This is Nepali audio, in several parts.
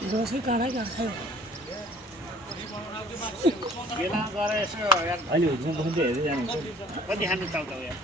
दोसै काँडा खायो बेला गएर यसो अहिले हुन्छ पनि हेर्दै जानु कति खानु चाउँछ यार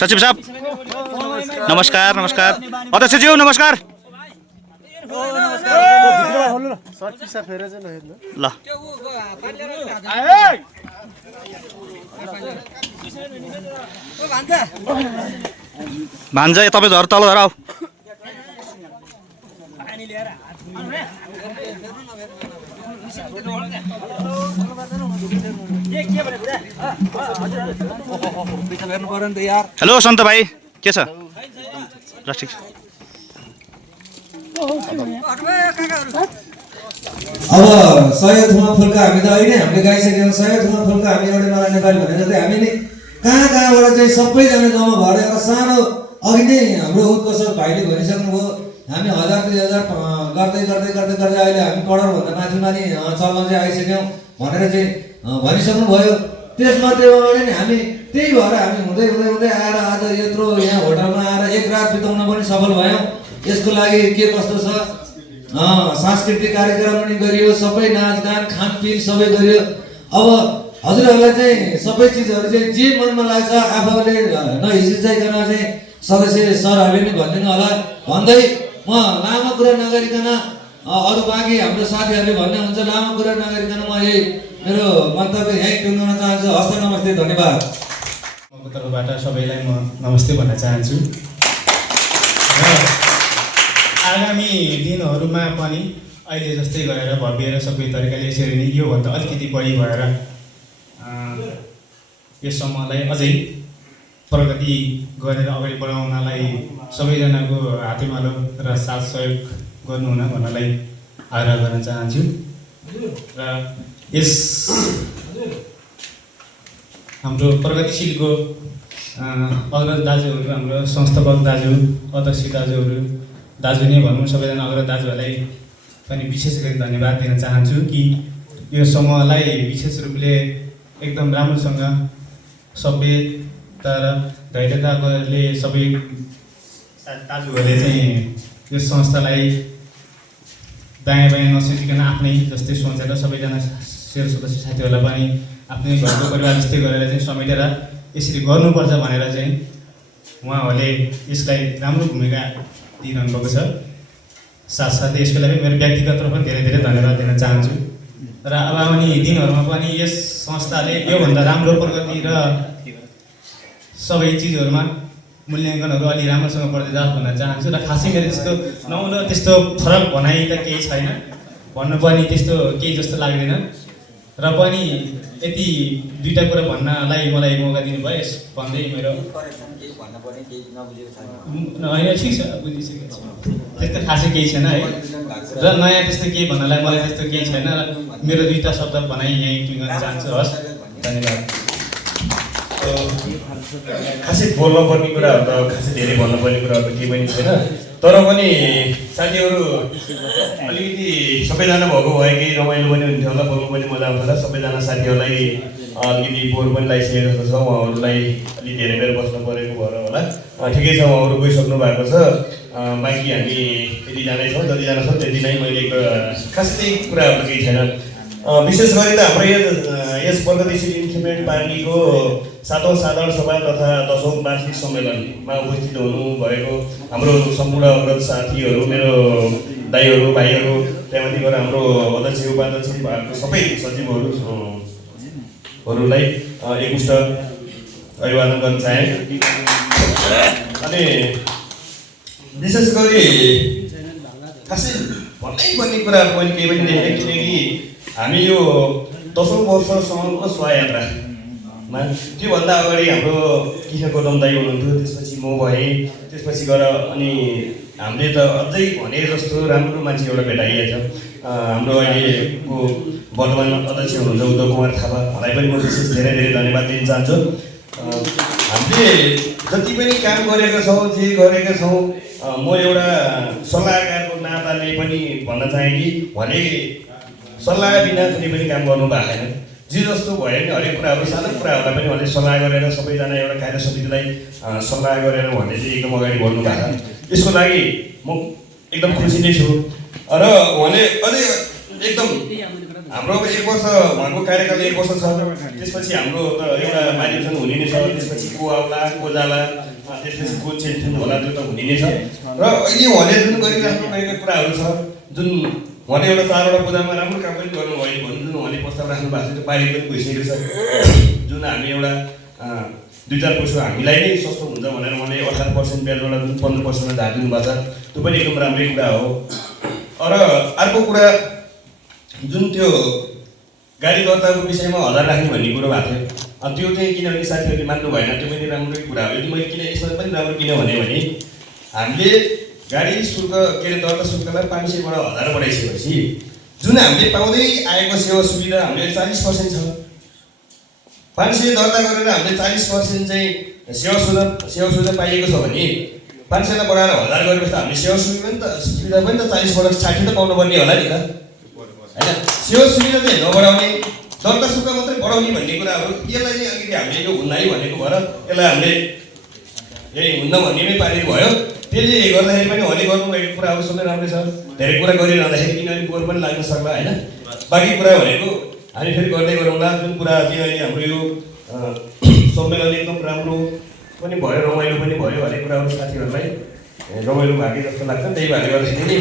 सचिव साहब नमस्कार नमस्कार अध्यक्षज्यू नमस्कार ल भान्जा तपाईँ धर तल धर आऊ हेलो सन्त भाइ के छ ल ठिक छ अब 100 थुमा फुल्का हामी त अहिले हामीले गाइसकेको 100 थुमा फुल्का हामी एउटै मलाई नेपाली भनेर चाहिँ हामीले कहाँबाट चाहिँ सबैजना जम्मा भएर एउटा सानो अघि नै हाम्रो उत्कर्ष भाइले भनिसक्नुभयो हामी 1000 2000 गर्दै गर्दै गर्दै गर्दै अहिले हामी करोडभन्दा माथि माथि चल्न चाहिँ आइसक्यौँ भनेर चाहिँ भनिसक्नुभयो। त्यसमध्येबाट नि हामी त्यही भएर हामी हुँदै हुँदै हुँदै आएर आज यत्रो यहाँ होटलमा आएर एक रात बिताउन पनि सफल भयौँ। यसको लागि के कस्तो छ सांस्कृतिक कार्यक्रम पनि गरियो, सबै नाचगान खानपिन सबै गरियो। अब हजुरहरूलाई चाहिँ सबै चिजहरू चाहिँ जे मनमा लाग्छ आफूले नहिचकिचाइकन चाहिँ सदस्य सरहरूले नि भनिदिनु होला भन्दै म लामो कुरा नगरिकन अरू बाँकी हाम्रो साथीहरूले भन्ने हुन्छ लामो कुरा नगरिकन म यही मेरो मन्तव्य यहीँ टुङ्गाउन चाहन्छु। हस्त नमस्ते, धन्यवाद। मको तर्फबाट सबैलाई म नमस्ते भन्न चाहन्छु। र आगामी दिनहरूमा पनि अहिले जस्तै गरेर भव्य र सबै तरिकाले यसरी नै योभन्दा अलिकति बढी भएर यस समूहलाई अझै प्रगति गरेर अगाडि बढाउनलाई सबैजनाको हातेमालो र साथ सहयोग गर्नुहुन भन्नलाई आग्रह गर्न चाहन्छु। र यस हाम्रो प्रगतिशीलको अग्रज दाजुहरू, हाम्रो संस्थापक दाजु, अध्यक्ष दाजु नै भनौँ, सबैजना अग्रज दाजुहरूलाई पनि विशेष गरी धन्यवाद दिन चाहन्छु कि यो समूहलाई विशेष रूपले एकदम राम्रोसँग सभ्यता र धैर्यताले सबै दाजुहरूले चाहिँ यो संस्थालाई दायाँ बायाँ नसोचिकन आफ्नै जस्तै सोचेर सबैजना शेर सदस्य साथीहरूलाई पनि आफ्नै घरको परिवार जस्तै गरेर चाहिँ समेटेर यसरी गर्नुपर्छ भनेर चाहिँ उहाँहरूले यसलाई राम्रो भूमिका दिइरहनु भएको छ। साथसाथै यसको लागि मेरो व्यक्तिगत तर्फमा धेरै धेरै धन्यवाद दिन चाहन्छु। र अब आउने दिनहरूमा पनि यस संस्थाले योभन्दा राम्रो प्रगति र सबै चिजहरूमा मूल्याङ्कनहरू अलि राम्रोसँग बढ्दै जाओस् भन्न चाहन्छु। र खासै मेरो त्यस्तो नहुन त्यस्तो फरक भनाइ त केही छैन, भन्नु पनि त्यस्तो केही जस्तो लाग्दैन। र पनि यति दुईवटा कुरा भन्नलाई मलाई मौका दिनुभयो। यस भन्दै मेरो होइन ठिक छ, बुझिसकेको छु, त्यस्तो खासै केही छैन है। र नयाँ त्यस्तो केही भन्नलाई मलाई त्यस्तो केही छैन। र मेरो दुईवटा शब्द भनाइ यहीँ टुङ्गाउन चाहन्छु। हस्, धन्यवाद। खासै बोल्नुपर्ने कुराहरू त खासै धेरै भन्नुपर्ने कुराहरू त केही पनि छैन। तर पनि साथीहरू अलिकति सबैजना भएको भए केही रमाइलो पनि हुन्थ्यो होला, बोल्नु पनि मजा आउँछ होला। सबैजना साथीहरूलाई अलिकति बोर पनि लगाइसकेको जस्तो छ। उहाँहरूलाई अलिक धेरै बेर बस्नु परेको भएर होला। ठिकै छ, उहाँहरू गइसक्नु भएको छ। बाँकी हामी यति जाँदैछौँ, जतिजना छौँ त्यति नै। मैले खासै त्यही कुराहरू त केही छैन। विशेष गरी त हाम्रो यस प्रगतिशील इन्क्रिमेन्ट पार्टीको 7औं साधारण सभा तथा 10औं वार्षिक सम्मेलनमा उपस्थित हुनुभएको हाम्रो सम्पूर्ण अग्रज साथीहरू, मेरो दाइहरू, भाइहरू, त्यहाँमाथि गएर हाम्रो अध्यक्ष उपाध्यक्ष भएको सबै सचिवहरूलाई एकमुष्ट अभिवादन गर्न चाहे। अनि विशेष गरी खासै भन्नै कुराहरू पनि केही पनि देखेन, किनकि हामी यो 10औं वर्षसम्मको शोभायात्रामा त्योभन्दा अगाडि हाम्रो किशन गौतम दाइ हुनुहुन्थ्यो, त्यसपछि म भएँ, त्यसपछि गएर अनि हामीले त अझै भने जस्तो राम्रो मान्छे एउटा भेटाइएको छ। हाम्रो अहिलेको वर्तमान अध्यक्ष हुनुहुन्छ उद्धव कुमार थापालाई पनि म विशेष धेरै धेरै धन्यवाद दिन चाहन्छु। हामीले जति पनि काम गरेका छौँ, जे गरेका छौँ, म एउटा सल्लाहकारको नाताले पनि भन्न चाहेँ कि उहाँले सल्लाह बिना कुनै पनि काम गर्नु भएको छैन। जे जस्तो भयो नि हरेक कुराहरू सानो कुराहरूलाई पनि उहाँले सल्लाह गरेर सबैजना एउटा कार्य समितिलाई सल्लाह गरेर उहाँले चाहिँ एकदम अगाडि बढ्नु भएको छ। यसको लागि म एकदम खुसी नै छु। र उहाँले अझै एकदम हाम्रो अब 1 वर्ष उहाँको कार्यकाल 1 वर्ष छ। त्यसपछि हाम्रो त एउटा मानिसन हुने नै छ, त्यसपछि को आउला को जाला, त्यसपछि को चेन्ज होला, त्यो त हुने नै छ। र अहिले उहाँले जुन गरिराख्नु भएको कुराहरू छ, जुन उहाँले एउटा 4 वटा पूजामा राम्रो काम पनि गर्नुभयो भने जुन उहाँले प्रस्ताव राख्नु भएको छ त्यो पारित पनि भइसकेको छ। जुन हामी एउटा 2-4 पैसा हामीलाई नै सस्तो हुन्छ भनेर उहाँले 18% ब्याजबाट जुन 15%मा झारिदिनु भएको छ, त्यो पनि एकदम राम्रै कुरा हो। र अर्को कुरा जुन त्यो गाडी दर्ताको विषयमा 1000 राख्ने भन्ने कुरो भएको थियो, त्यो चाहिँ किनभने साथीहरूले मान्नु भएन, त्यो पनि राम्रै कुरा हो। यदि मैले किन यसमा पनि राम्रो किन भने हामीले गाडी शुल्क के अरे दर्ता शुल्कलाई 500बाट 1000 बढाइसकेपछि जुन हामीले पाउँदै आएको सेवा सुविधा हामीले 40% छ। 500 दर्ता गरेर हामीले 40% चाहिँ सेवा सुविधा पाइएको छ भने 500लाई बढाएर 1000 गरेपछि हामीले सेवा सुविधा पनि त 40बाट 60 त पाउनुपर्ने होला नि त, होइन? सेवा सुविधा चाहिँ नबढाउने, दर्ता शुल्क मात्रै बढाउने भन्ने कुराहरू यसलाई चाहिँ अलिकति हामीले यो हुन्न है भनेको भएर यसलाई हामीले यही हुन्न भन्ने नै पारित भयो। त्यसले गर्दाखेरि पनि उहाँले गर्नुभएको कुराहरू सबै राम्रै छ। धेरै कुरा गरिरहँदाखेरि किनभने बोर पनि लाग्न सक्ला, होइन? बाँकी कुरा भनेको हामी फेरि गर्दै गरौँला। जुन कुरा चाहिँ अहिले हाम्रो यो सम्मेलन एकदम राम्रो पनि भयो, रमाइलो पनि भयो, हरेक कुराहरू साथीहरूलाई रमाइलो भएको जस्तो लाग्छ। त्यही भएर गर्दाखेरि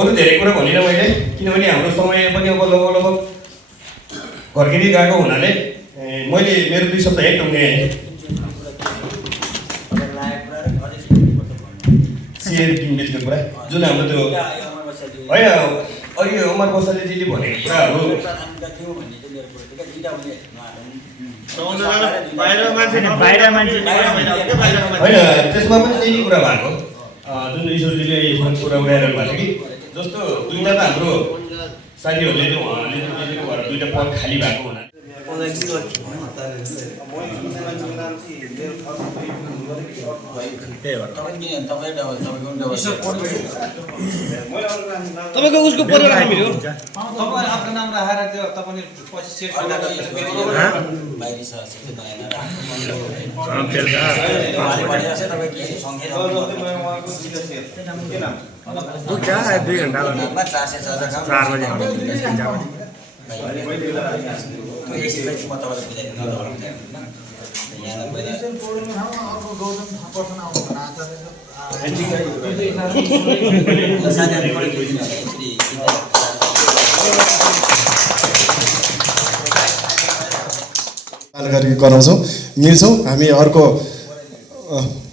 अरू धेरै कुरा भनिनँ मैले, किनभने हाम्रो समय पनि अब लगभग घर्किँदै गएको हुनाले मैले मेरो 2 शब्द यही टुङ्ग्याएँ। सेयर किनबेचको कुरा जुन हाम्रो त्यो होइन अहिले अमर बसालेजीले भनेको कुराहरू होइन, त्यसमा पनि त्यही नै कुरा भएको जुन ईश्वरजीले यसमा कुरा उठाइरहनु भएको कि जस्तो 2टा त हाम्रो साथीहरूले उहाँले दिएको भएर 2टा पद खाली भएको हुनाले तपाईँको उसको परिवार हामी हो, तपाईँ आफ्नो नाम राखेर त्यो तपाईँले पछि सेट गराउँछौँ, मिल्छौँ। हामी अर्को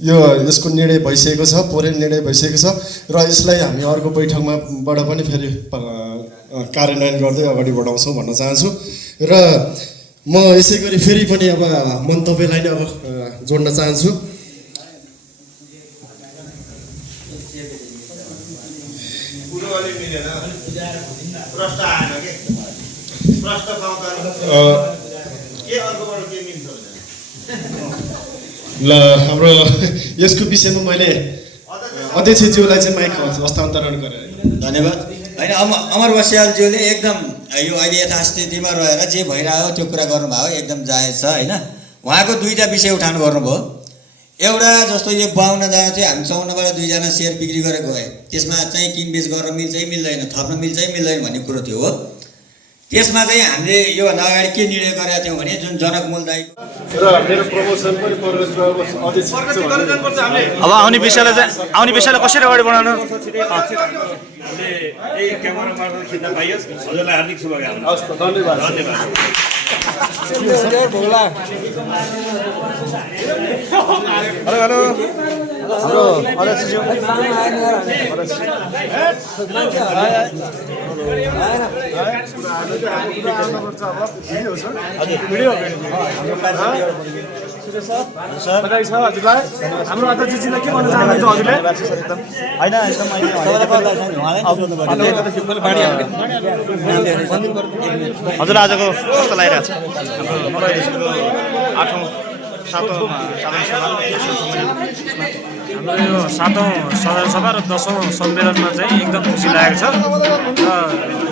यो यसको निर्णय भइसकेको छ, पूरै निर्णय भइसकेको छ र यसलाई हामी अर्को बैठकमाबाट पनि फेरि कार्यान्वयन गर्दै अगाडि बढाउँछौँ भन्न चाहन्छु। र म यसै गरी फेरि पनि अब मन्तव्यलाई नै अब जोड्न चाहन्छु। ल हाम्रो यसको विषयमा मैले अध्यक्षज्यूलाई चाहिँ माइक हस्तान्तरण गरेँ। धन्यवाद। होइन अमर बस्यालज्यूले एकदम यो अहिले यथास्थितिमा रहेर जे भइरह्यो त्यो कुरा गर्नुभयो, एकदम जायज छ, होइन? उहाँको 2टा विषय उठान गर्नुभयो। एउटा जस्तो यो 52जना थियो, हामी 54बाट 2जना सेयर बिक्री गरेको भए त्यसमा चाहिँ किनबेच गरेर मिल्छ है मिल्दैन, थप्न मिल्छ है मिल्दैन भन्ने कुरो थियो हो। त्यसमा चाहिँ हामीले योभन्दा अगाडि के निर्णय गरेका थियौँ भने जुन जनकमूल दाइ र मेरो प्रमोसन पनि अब आउने विषयलाई कसरी अगाडि बढाउनु? हामीले यही क्यामेरा मार्फत खिच्न पाइयोस्। हजुरलाई हार्दिक शुभकामना। हस् त, धन्यवाद। हेलो हाम्रो अध्यक्षज्यू हाम्रो अध्यक्षजीलाई के भन्न चाहनुहुन्छ हजुरले? होइन एकदम हजुरलाई आजको कस्तो लागिरहेको छ? मलाई 8औँ 7औँ साधारण सभा हाम्रो यो 7औं साधारण सभा र 10औं सम्मेलनमा चाहिँ एकदम खुसी लागेको छ र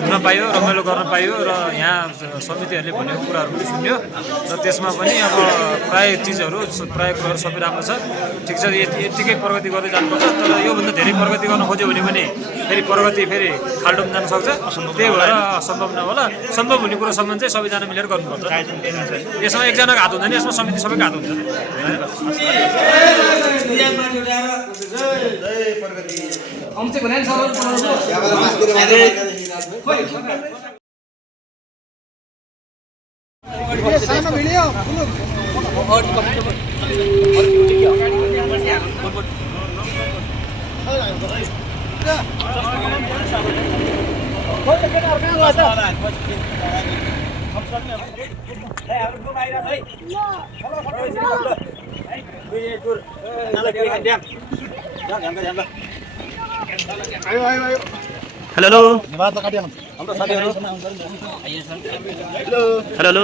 घुम्न पाइयो, रमाइलो गर्न पाइयो र यहाँ समितिहरूले भनेको कुराहरू पनि सुन्यो र त्यसमा पनि अब प्राय कुराहरू सबै राम्रो छ। ठिक छ, यतिकै प्रगति गर्दै जानुपर्छ, तर योभन्दा धेरै प्रगति गर्न खोज्यो भने पनि प्रगति फेरि खाल्डोमा जान सक्छ। त्यही भएर असम्भव नहोला, सम्भव हुने कुरोसम्म चाहिँ सबैजना मिलेर गर्नुपर्छ। यसमा एकजनाको हात हुँदैन, यसमा समिति सबैको हात हुन्छ। हेलो हेलो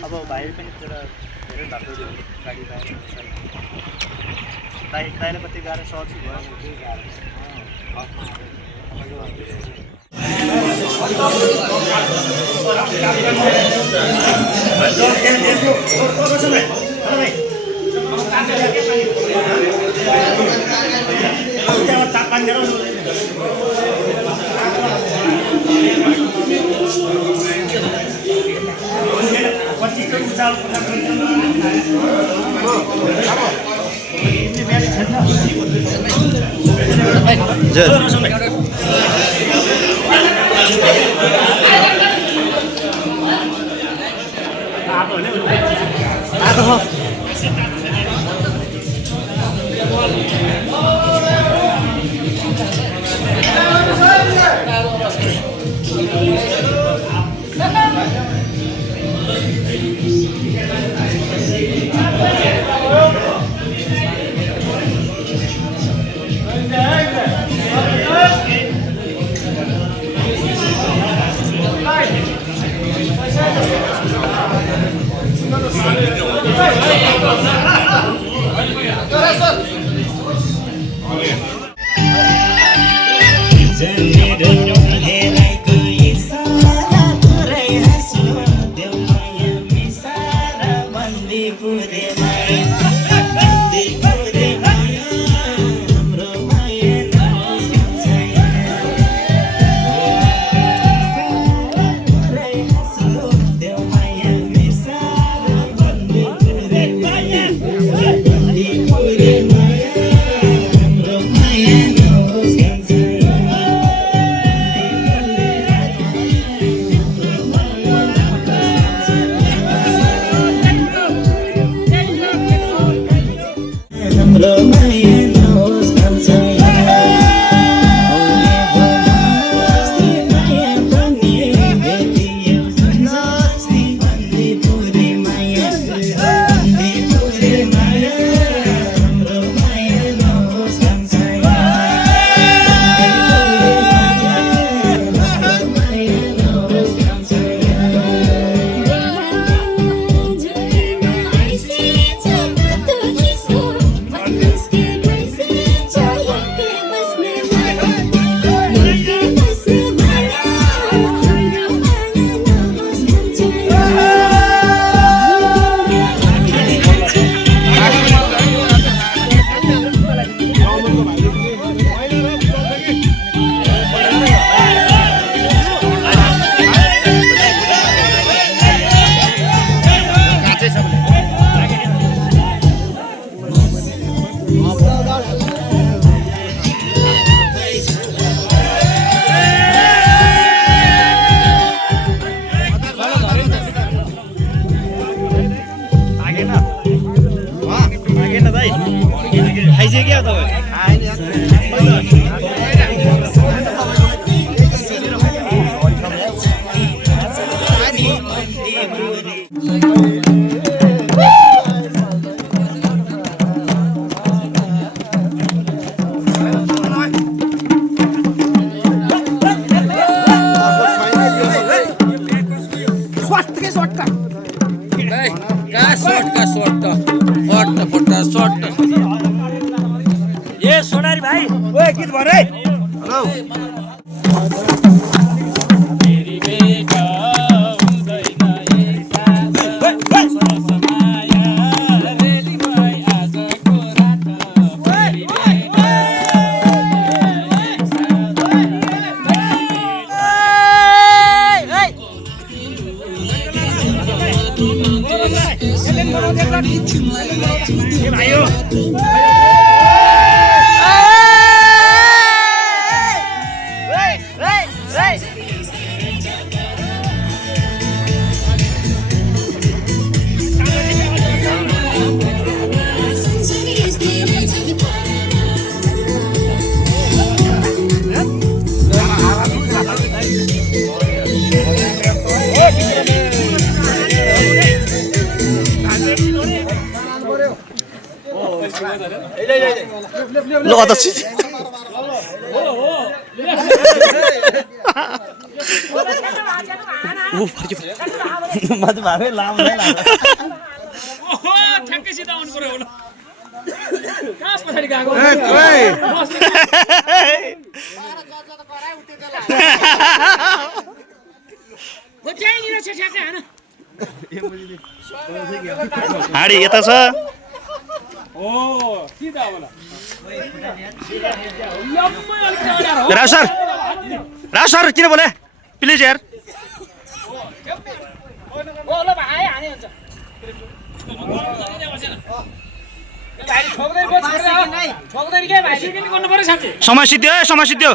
अब भाइ पनि धेरै धर्को गाडी दाइले कति गाह्रो सहज भयो। ए सोनारी भाइ ओए गीत भन है ल अध्यक्ष हाडी यता छ राव सर किन बोले प्लिज यार समय सिद्धियो है समय सिद्धियो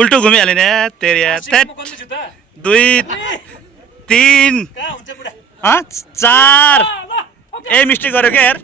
उल्टो घुमिहाल्यो नि तेरि यार 2 3 4 ए मिस्टेक गर्यो क्या यार